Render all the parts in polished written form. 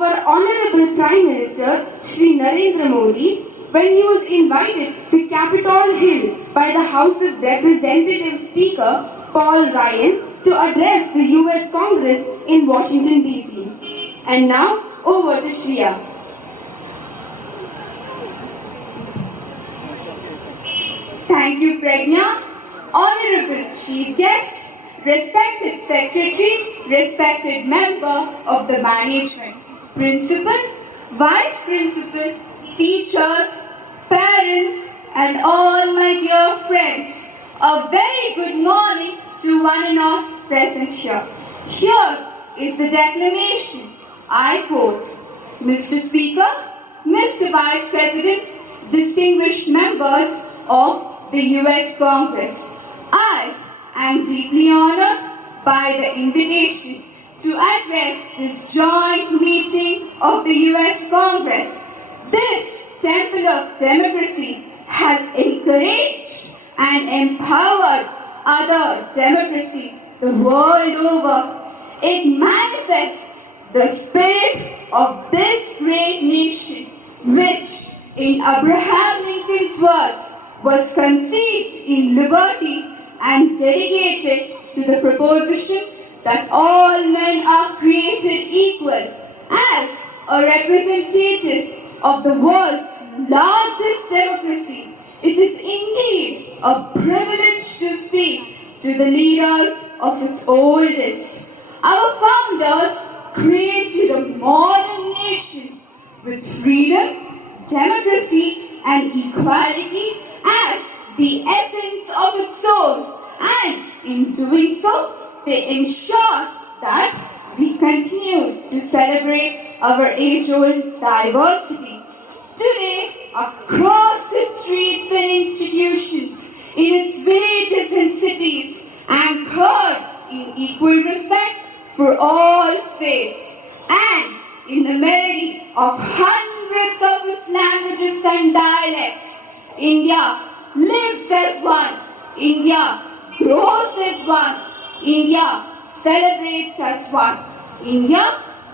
of our Honorable Prime Minister Shri Narendra Modi when he was invited to Capitol Hill by the House of Representatives Speaker Paul Ryan to address the US Congress in Washington DC. And now, over to Shriya. Thank you, Pragna. Honorable Chief Guest, respected Secretary, respected member of the management, Principal, Vice Principal, teachers, parents, and all my dear friends, a very good morning to one and all present here. Here is the declamation. I quote, Mr. Speaker, Mr. Vice President, distinguished members of the US Congress, I am deeply honored by the invitation to address this joint meeting of the US Congress. This temple of democracy has encouraged and empowered other democracy the world over. It manifests the spirit of this great nation, which, in Abraham Lincoln's words, was conceived in liberty and dedicated to the proposition that all men are created equal. As a representative of the world's largest democracy, it is indeed a privilege to speak to the leaders of its oldest. Our founders created a modern nation with freedom, democracy, and equality as the essence of its soul, and in doing so, they ensure that we continue to celebrate our age-old diversity. Today, across its streets and institutions, in its villages and cities, anchored in equal respect for all faiths, and in the melody of hundreds of its languages and dialects, India lives as one. India grows as one. India celebrates as one. India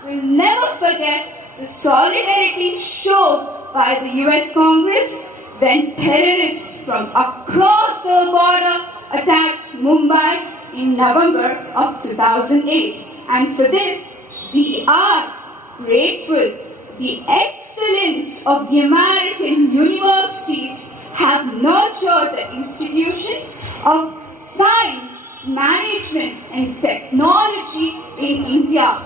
will never forget the solidarity shown by the US Congress when terrorists from across our border attacked Mumbai in November of 2008. And for this, we are grateful. The excellence of the American universities have nurtured the institutions of science, management, and technology in India.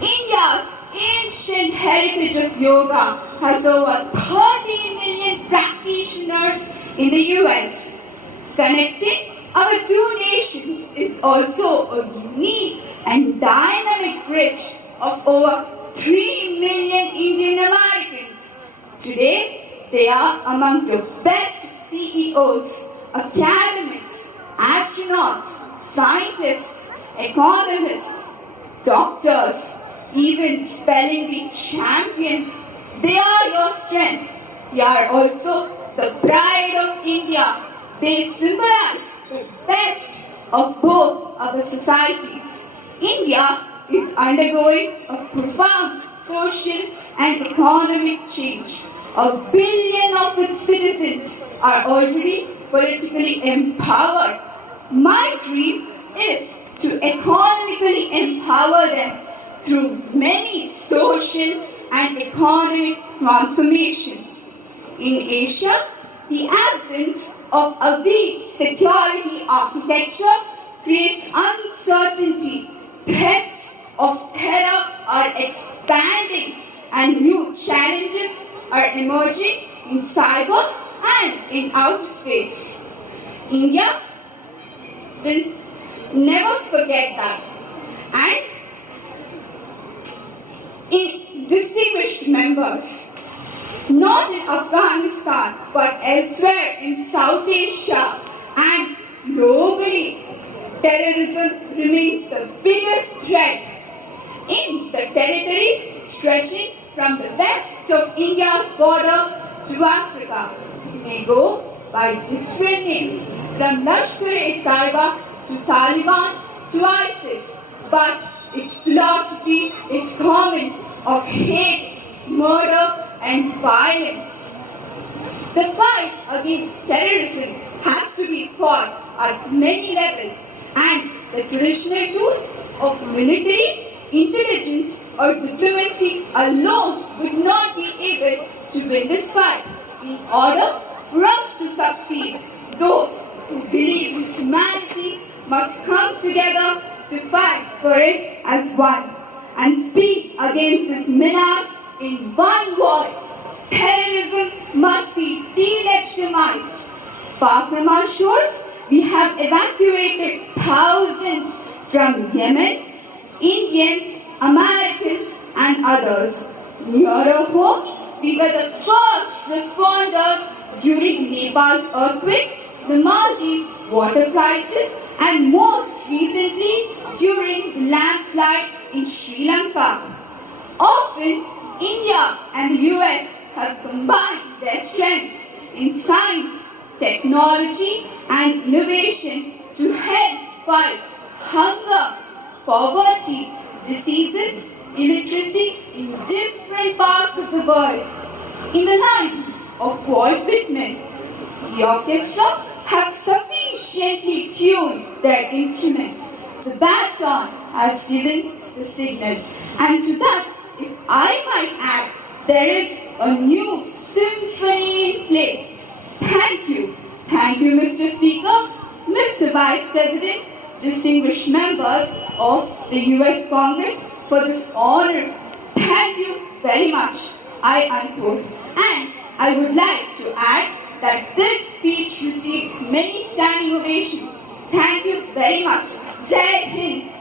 India's ancient heritage of yoga has over 30 million practitioners in the US. Connecting our two nations is also a unique and dynamic bridge of over 3 million Indian Americans. Today, they are among the best CEOs, academics, astronauts, scientists, economists, doctors, even spelling bee champions. They are your strength. They are also the pride of India. They symbolize the best of both our societies. India is undergoing a profound social and economic change. 1 billion of its citizens are already politically empowered. My dream is to economically empower them through many social and economic transformations. In Asia, the absence of a weak security architecture creates uncertainty. Threats of terror are expanding and new challenges are emerging in cyber and in outer space. India will never forget that. And in distinguished members, not in Afghanistan but elsewhere in South Asia and globally, terrorism remains the biggest threat in the territory stretching from the west of India's border to Africa. It may go by different names, from Lashkar-e-Taiba to Taliban to ISIS, but its philosophy is common. of hate, murder, and violence. The fight against terrorism has to be fought at many levels, and the traditional tools of military, intelligence, or diplomacy alone would not be able to win this fight. In order for us to succeed, those who believe in humanity must come together to fight for it as one and speak against this menace in one voice. Terrorism must be delegitimized. Far from our shores, we have evacuated thousands from Yemen, Indians, Americans, and others. Nearer home, we were the first responders during Nepal's earthquake, the Maldives water crisis, and most recently during the landslide in Sri Lanka. Often, India and the US have combined their strengths in science, technology, and innovation to help fight hunger, poverty, diseases, illiteracy in different parts of the world. In the lines of Walt Whitman, the orchestra have sufficiently tuned their instruments. The baton has given the signal. And to that, if I might add, there is a new symphony in play. Thank you. Thank you, Mr. Speaker, Mr. Vice President, distinguished members of the US Congress for this honor. Thank you very much. I unquote. And I would like to add that this speech received many standing ovations. Thank you very much. Jai Hind.